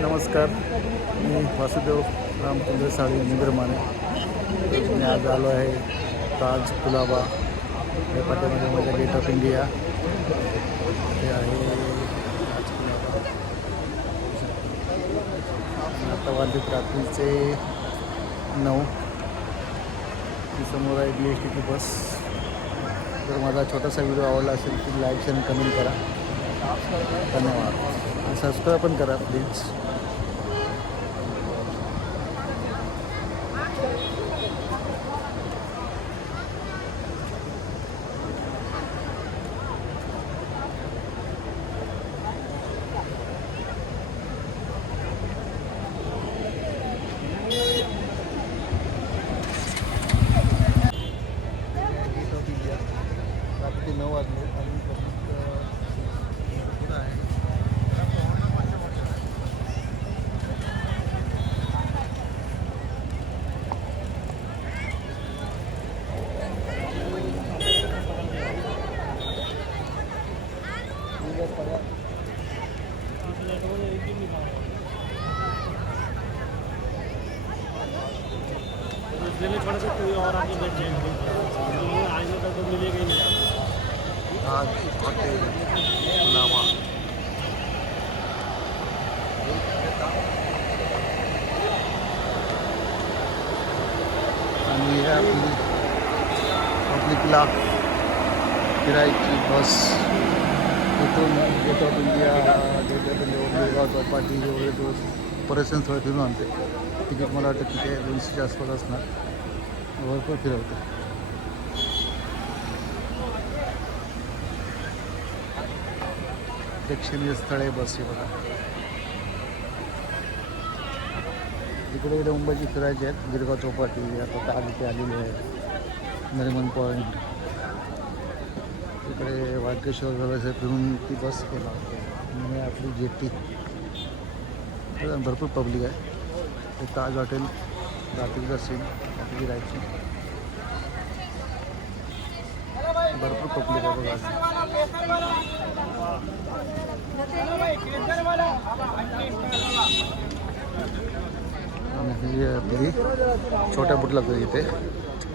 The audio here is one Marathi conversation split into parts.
नमस्कार. मी वासुदेव रामचंद्र साळी निंद्रमाने. मी आज आलो आहे ताज कुलाबा हे पाठीमध्ये माझ्या गेट ऑफ इंडिया हे आहे ताज कुलाबा आता वाजत रात्रीचे नऊ. समोर आहे बी एस टीची बस जर माझा छोटासा व्हिडिओ आवडला असेल तर लाईक शेअर कमेंट करा. धन्यवाद. सबस्क्राईब पण करा प्लीज गेट ऑफ इंडिया रात्री नऊ वाजले अजून भरपूर आहे इसलिए थोड़ा सा कोई और आगे बैठ जाएंगे तक तो मिलेगा ही आणि हे आपली पब्लिकला फिरायची बस. इथून gate of India gate of India Belgaum Chowpatty एवढे तो पर्यटन स्थळ फिरून आणते तिकीट मला वाटतं तिथे दोनशेच्या आसपास असणार भरपूर फिरवते प्रेक्षणीय स्थळे बस बघा इकडे इकडे मुंबईची फिरायची आहेत गिरगाव चौपाटी आता आली इथे आलेली आहे नरिमन पॉईंट इकडे वाळकेश्वर ती बस केला. आणि आपली जेटी भरपूर पब्लिक आहे. ते ताज हॉटेल, रात्रीचा सीन रात्री राहायची भरपूर पब्लिक आहे बघा. आणि ही आपली छोट्या बोट लागतात इथे.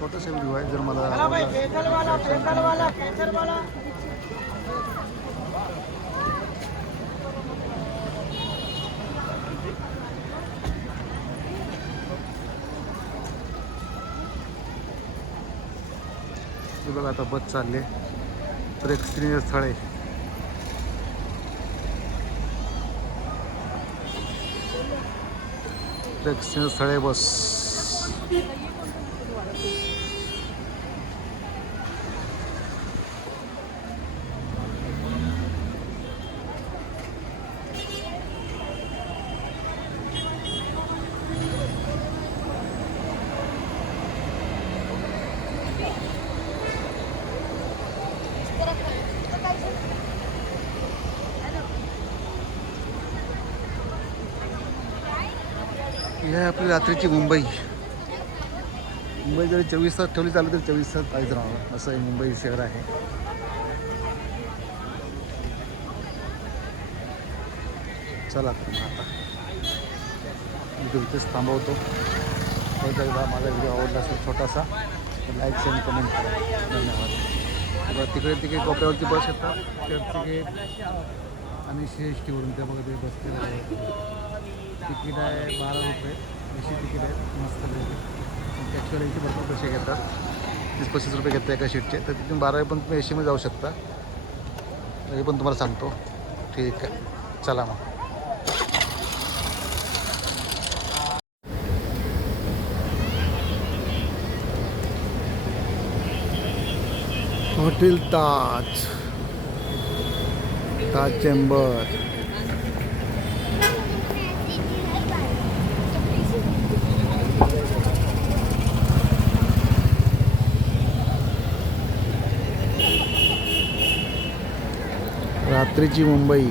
छोटंसं व्हिडिओ आहे जर मला बघा आता बस चालले. प्रेक्षणीय स्थळे प्रेक्षणीय स्थळे बस. ही आहे आपली रात्रीची मुंबई. मुंबई जरी चोवीस तास ठेवली चालू तरी चोवीस तास पाहिजे राहावं. असं हे मुंबई शहर आहे. चला आता मी तुमचेच थांबवतो. परत एकदा माझा व्हिडिओ आवडला असेल छोटासा तर लाईक शेअर कमेंट करा. धन्यवाद. तिकडे तिकडे कोपऱ्यावरती बस येतात तिकडे आणि सी एस टीवरून त्या बघा ते बसते तिकीट आहे बारा रुपये अशी तिकीट आहे मस्त पैकी. ॲक्च्युअली इथे भरपूर पैसे घेतात. तीस पस्तीस रुपये घेतात एका शीटचे तर तिथून बारा पण तुम्ही एशीमध्ये जाऊ शकता. हे पण तुम्हाला सांगतो. ठीक आहे. चला मग. हॉटेल ताज. ताज चेंबर. रात्रीची मुंबई.